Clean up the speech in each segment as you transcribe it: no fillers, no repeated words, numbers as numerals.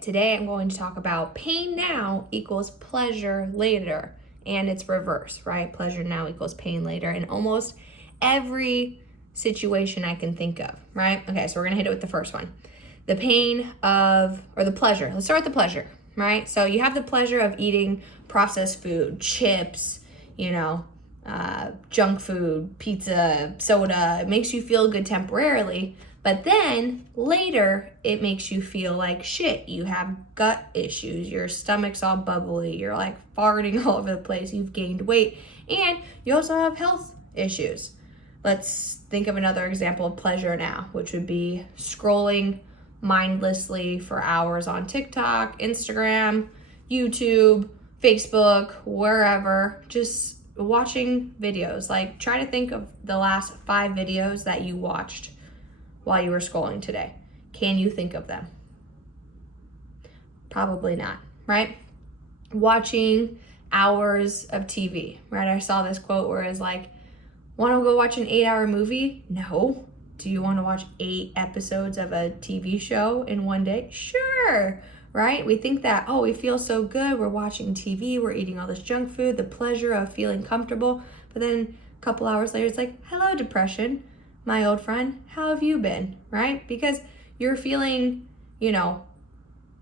today I'm going to talk about pain now equals pleasure later, and it's reverse, right? Pleasure now equals pain later in almost every situation I can think of, right? Okay, so we're gonna hit it with the first one. The pain of, or the pleasure. Let's start with the pleasure, right? So you have the pleasure of eating processed food, chips, junk food, pizza, soda. It makes you feel good temporarily, but then later it makes you feel like shit. You have gut issues, your stomach's all bubbly, you're like farting all over the place, you've gained weight, and you also have health issues. Let's think of another example of pleasure now, which would be scrolling mindlessly for hours on TikTok, Instagram, YouTube, Facebook, wherever, just watching videos. Like, try to think of the last 5 videos that you watched while you were scrolling today. Can you think of them? Probably not, right? Watching hours of TV, right? I saw this quote where it's like, want to go watch an 8-hour movie? No. Do you want to watch 8 episodes of a TV show in one day? Sure, right? We think that, oh, we feel so good. We're watching TV. We're eating all this junk food, the pleasure of feeling comfortable. But then a couple hours later, it's like, hello, depression, my old friend. How have you been, right? Because you're feeling,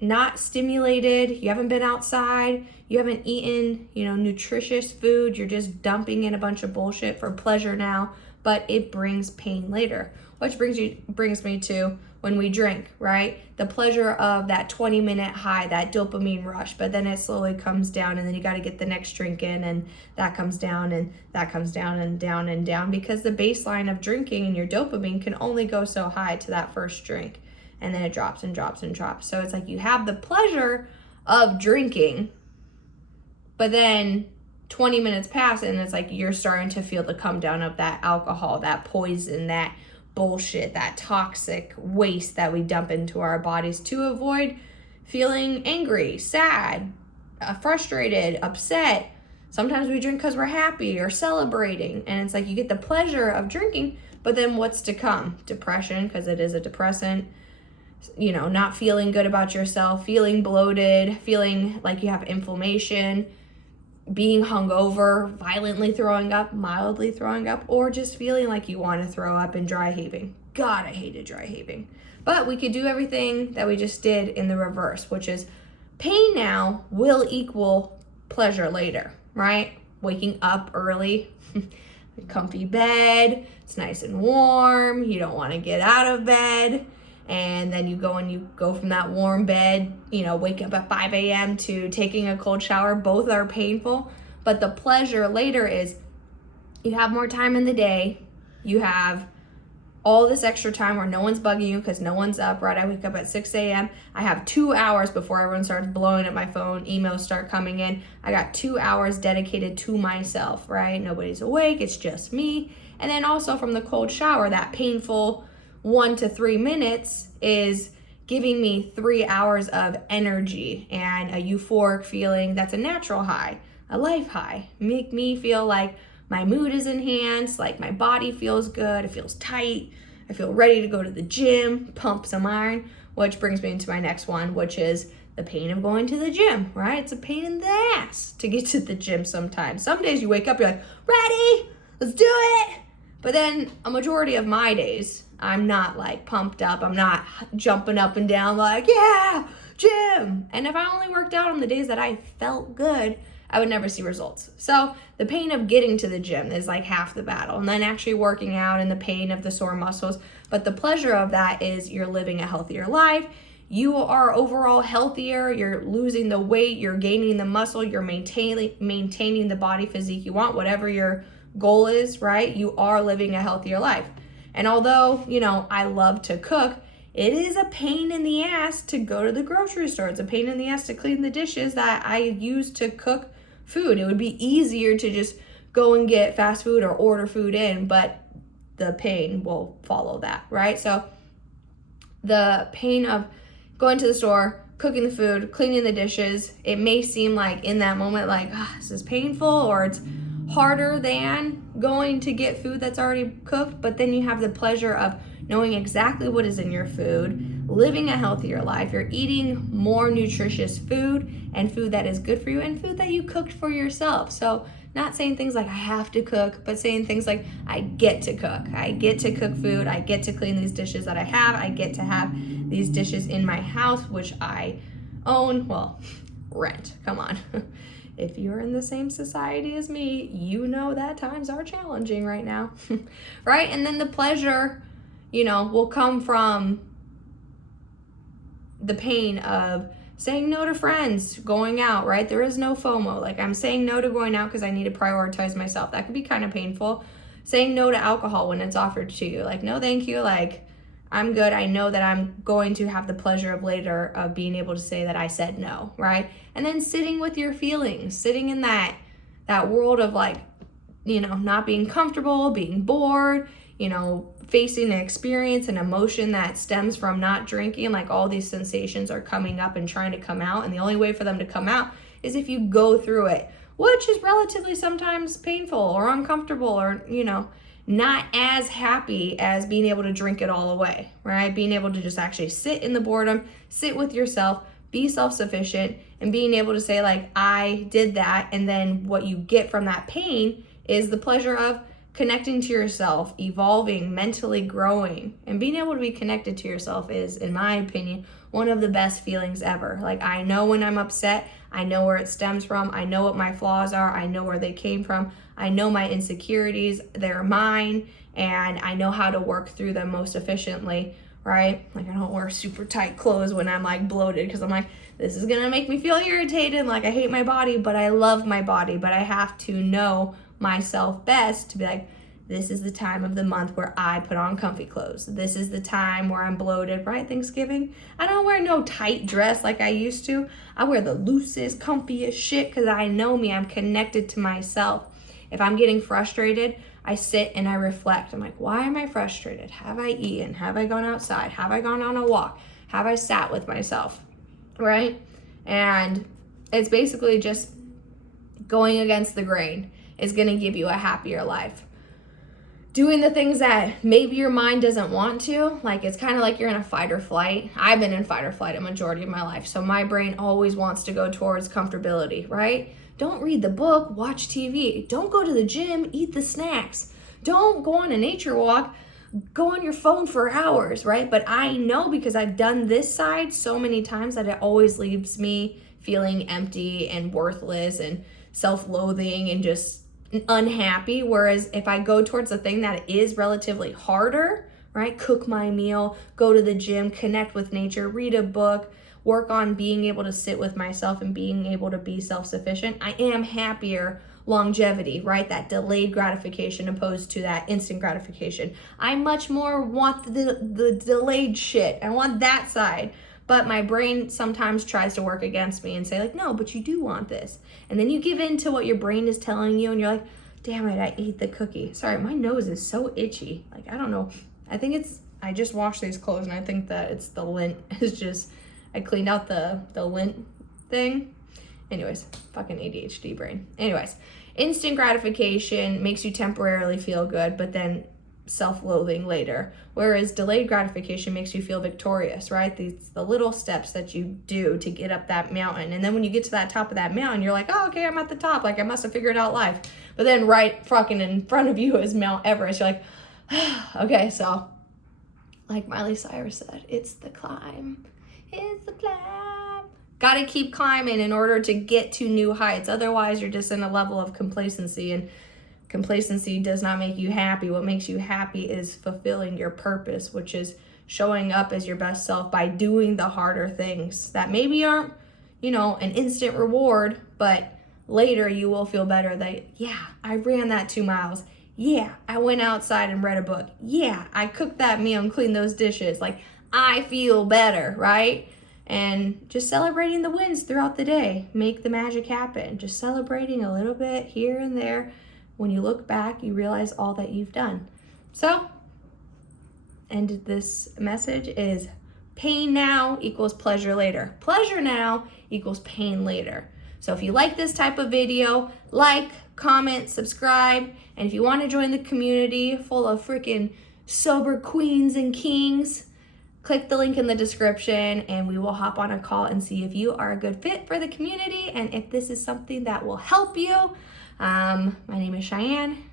not stimulated. You haven't been outside. You haven't eaten, nutritious food. You're just dumping in a bunch of bullshit for pleasure now, but it brings pain later. Which brings me to when we drink, right? The pleasure of that 20-minute high, that dopamine rush, but then it slowly comes down, and then you got to get the next drink in, and that comes down, and that comes down, and down, and down, because the baseline of drinking and your dopamine can only go so high to that first drink, and then it drops and drops and drops. So it's like you have the pleasure of drinking, but then 20 minutes pass, and it's like you're starting to feel the come down of that alcohol, that poison, that bullshit, that toxic waste that we dump into our bodies to avoid feeling angry, sad, frustrated, upset. Sometimes we drink because we're happy or celebrating, and it's like you get the pleasure of drinking, but then what's to come? Depression, because it is a depressant, not feeling good about yourself, feeling bloated, feeling like you have inflammation, being hungover, violently throwing up, mildly throwing up, or just feeling like you want to throw up and dry heaving. God, I hated dry heaving. But we could do everything that we just did in the reverse, which is pain now will equal pleasure later, right? Waking up early, comfy bed, it's nice and warm, you don't want to get out of bed. And then you go from that warm bed, wake up at 5 a.m. to taking a cold shower. Both are painful, but the pleasure later is you have more time in the day. You have all this extra time where no one's bugging you because no one's up, right? I wake up at 6 a.m. I have 2 hours before everyone starts blowing at my phone, emails start coming in. I got 2 hours dedicated to myself, right? Nobody's awake, it's just me. And then also from the cold shower, that painful 1 to 3 minutes is giving me 3 hours of energy and a euphoric feeling that's a natural high, a life high. Make me feel like my mood is enhanced, like my body feels good, it feels tight, I feel ready to go to the gym, pump some iron, which brings me into my next one, which is the pain of going to the gym, right? It's a pain in the ass to get to the gym sometimes. Some days you wake up, you're like, ready, let's do it. But then a majority of my days, I'm not like pumped up. I'm not jumping up and down like, yeah, gym. And if I only worked out on the days that I felt good, I would never see results. So the pain of getting to the gym is like half the battle, and then actually working out and the pain of the sore muscles. But the pleasure of that is you're living a healthier life. You are overall healthier. You're losing the weight. You're gaining the muscle. You're maintaining the body physique you want, whatever your goal is, right? You are living a healthier life. And although, I love to cook, it is a pain in the ass to go to the grocery store. It's a pain in the ass to clean the dishes that I use to cook food. It would be easier to just go and get fast food or order food in, but the pain will follow that, right? So the pain of going to the store, cooking the food, cleaning the dishes, it may seem like in that moment like, this is painful, or it's harder than going to get food that's already cooked, but then you have the pleasure of knowing exactly what is in your food, living a healthier life. You're eating more nutritious food and food that is good for you and food that you cooked for yourself. So not saying things like I have to cook, but saying things like I get to cook. I get to cook food. I get to clean these dishes that I have. I get to have these dishes in my house, which I own. Well, rent. Come on. If you're in the same society as me, you know that times are challenging right now, right? And then the pleasure, will come from the pain of saying no to friends, going out, right? There is no FOMO. Like, I'm saying no to going out because I need to prioritize myself. That could be kind of painful. Saying no to alcohol when it's offered to you. Like, no, thank you. Like, I'm good. I know that I'm going to have the pleasure of later of being able to say that I said no, right? And then sitting with your feelings, sitting in that world of like, not being comfortable, being bored, facing an experience, an emotion that stems from not drinking. Like, all these sensations are coming up and trying to come out. And the only way for them to come out is if you go through it, which is relatively sometimes painful or uncomfortable or, not as happy as being able to drink it all away, right? Being able to just actually sit in the boredom, sit with yourself, be self-sufficient, and being able to say like, I did that. And then what you get from that pain is the pleasure of connecting to yourself, evolving, mentally growing, and being able to be connected to yourself is, in my opinion, one of the best feelings ever. Like, I know when I'm upset, I know where it stems from, I know what my flaws are, I know where they came from, I know my insecurities, they're mine, and I know how to work through them most efficiently, right? Like, I don't wear super tight clothes when I'm like bloated because I'm like, this is gonna make me feel irritated, like I hate my body, but I love my body, but I have to know myself best to be like, this is the time of the month where I put on comfy clothes. This is the time where I'm bloated, right? Thanksgiving. I don't wear no tight dress like I used to. I wear the loosest, comfiest shit because I know me. I'm connected to myself. If I'm getting frustrated, I sit and I reflect. I'm like, why am I frustrated? Have I eaten? Have I gone outside? Have I gone on a walk? Have I sat with myself, right? And it's basically just going against the grain is going to give you a happier life. Doing the things that maybe your mind doesn't want to, like, it's kind of like you're in a fight or flight. I've been in fight or flight a majority of my life, so my brain always wants to go towards comfortability, right? Don't read the book, watch TV. Don't go to the gym, eat the snacks. Don't go on a nature walk, go on your phone for hours, right? But I know because I've done this side so many times that it always leaves me feeling empty and worthless and self-loathing and just unhappy. Whereas if I go towards the thing that is relatively harder, right? Cook my meal, go to the gym, connect with nature, read a book, work on being able to sit with myself and being able to be self-sufficient, I am happier. Longevity, right? That delayed gratification opposed to that instant gratification. I much more want the delayed shit. I want that side. But my brain sometimes tries to work against me and say like, no, but you do want this. And then you give in to what your brain is telling you and you're like, damn it, I ate the cookie. Sorry, my nose is so itchy. Like, I don't know. I just washed these clothes and I think that it's the lint. It's just, I cleaned out the lint thing. Anyways, fucking ADHD brain. Anyways, instant gratification makes you temporarily feel good, but then self-loathing later. Whereas delayed gratification makes you feel victorious, right? The little steps that you do to get up that mountain. And then when you get to that top of that mountain, you're like, oh, okay, I'm at the top. Like, I must have figured out life. But then right fucking in front of you is Mount Everest. You're like, okay, so like Miley Cyrus said, it's the climb. It's the climb. Got to keep climbing in order to get to new heights. Otherwise, you're just in a level of complacency, and complacency does not make you happy. What makes you happy is fulfilling your purpose, which is showing up as your best self by doing the harder things that maybe aren't, an instant reward, but later you will feel better that, yeah, I ran that 2 miles. Yeah, I went outside and read a book. Yeah, I cooked that meal and cleaned those dishes. Like, I feel better, right? And just celebrating the wins throughout the day. Make the magic happen. Just celebrating a little bit here and there. When you look back, you realize all that you've done. So, and this message is pain now equals pleasure later. Pleasure now equals pain later. So if you like this type of video, like, comment, subscribe. And if you want to join the community full of freaking sober queens and kings, click the link in the description and we will hop on a call and see if you are a good fit for the community and if this is something that will help you. My name is Cheyenne.